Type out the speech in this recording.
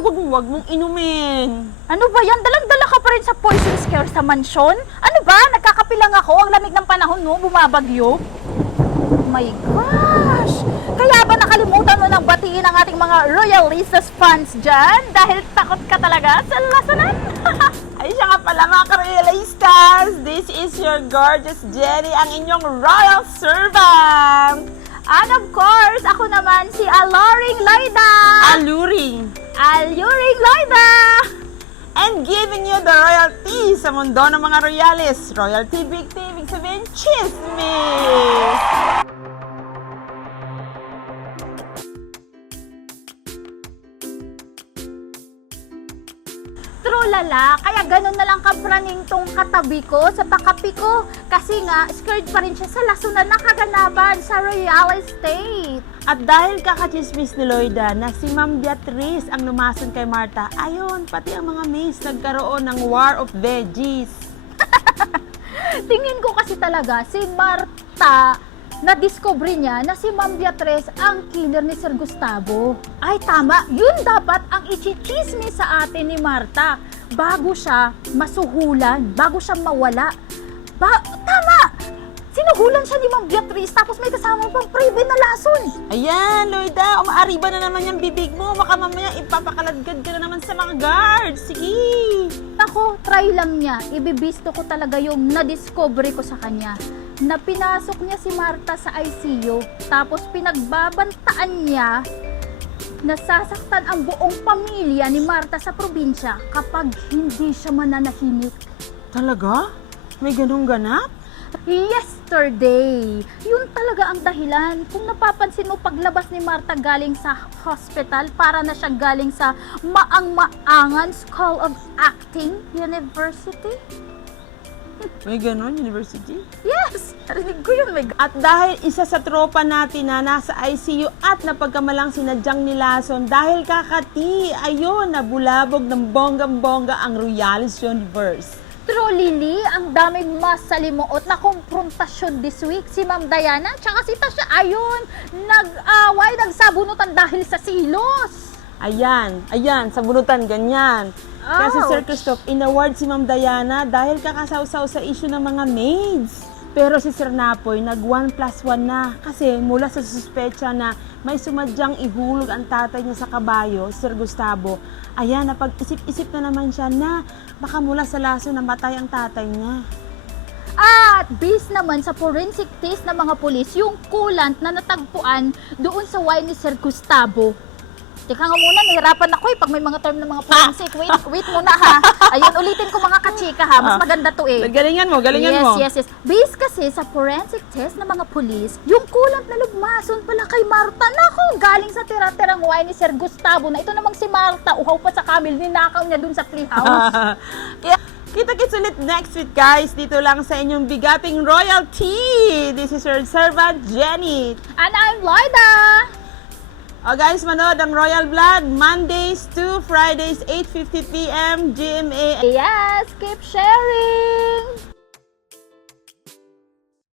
Wag mong inumin. Ano ba yan? Dalang-dala ka pa rin sa poison scare sa mansyon? Ano ba? Nagkakapilang ako. Ang lamig ng panahon, no? Bumabagyo. Oh my gosh! Kaya ba nakalimutan mo nang batiin ang ating mga Royalistas fans dyan? Dahil takot ka talaga sa lasanan? Ay, siya nga pala mga ka-Royalistas. This is your gorgeous Jenny, ang inyong royal servant. And of course, ako naman si Alluring Loida! Alluring. Alluring Loida! And giving you the royalty sa mundo ng mga royales. Royalty big T, ibig sabihin, chismis! Trulala, kaya ganun na lang kapraning tong katabi ko sa pakapi ko. Kasi nga, scared pa rin siya sa lasunan na kaganapan sa Royal Estate. At dahil kakachismis ni Loida na si Ma'am Beatrice ang lumason kay Marta, ayun, pati ang mga miss nagkaroon ng war of veggies. Tingin ko kasi talaga si Marta, na-discover niya na si Ma'am Beatrice ang killer ni Sir Gustavo. Ay tama, yun dapat ang ichichismis sa atin ni Marta bago siya masuhulan, bago siya mawala. Tama! Sinuhulan siya ni Ma'am Beatrice tapos may kasama pang private na lason. Ayan, Loida, umaariba na naman yung bibig mo. Baka mamaya ipapakaladgad ka na naman sa mga guards. Sige! Ako, try lang niya. Ibibisto ko talaga yung na-discover ko sa kanya. Na pinasok niya si Marta sa ICU, tapos pinagbabantaan niya na sasaktan ang buong pamilya ni Marta sa probinsya kapag hindi siya mananahimik. Talaga? May ganong ganap? Yesterday, yun talaga ang dahilan. Kung napapansin mo, paglabas ni Marta galing sa hospital, para na siya galing sa maang-maangan School of Acting University. May ganon, university? Yes! Narinig ko yun, At dahil isa sa tropa natin na nasa ICU at napagkamalang sinadyang nilason dahil kakati, ayun, nabulabog ng bonggang-bongga ang Royales Universe. True, Lily, ang daming masalimuot na konfrontasyon this week. Si Ma'am Diana, tsaka si Tasha, ayun, nag-away, nagsabunutan dahil sa silos. Ayan, sa bunutan, ganyan. Kaya si Sir Ouch! Christoph, inaward si Ma'am Diana dahil kakasawsaw sa issue ng mga maids. Pero si Sir Napoy, nag 1+1 na kasi mula sa suspecha na may sumadyang ihulog ang tatay niya sa kabayo, Sir Gustavo, ayan, napag-isip-isip na naman siya na baka mula sa laso namatay ang tatay niya. At based naman sa forensic test ng mga pulis, yung coolant na natagpuan doon sa wine ni Sir Gustavo. Teka nga muna, nahirapan ako pag may mga term ng mga forensic. Wait muna ha. Ayun, ulitin ko mga kachika ha. Mas maganda to eh. Galingan mo. Yes. Based kasi sa forensic test ng mga pulis, yung coolant na lugmason pala kay Marta, nako, galing sa tira-tirang wine ni Sir Gustavo na ito namang si Marta, uhaw pa sa kamil, ninakaw niya dun sa treehouse. Kaya, kita-kits ulit next week, guys. Dito lang sa inyong bigating royalty. This is your servant, Jenny. And I'm Loida! O guys, manood ang Royal Blood Mondays to Fridays, 8:50 p.m. GMA. Yes, keep sharing!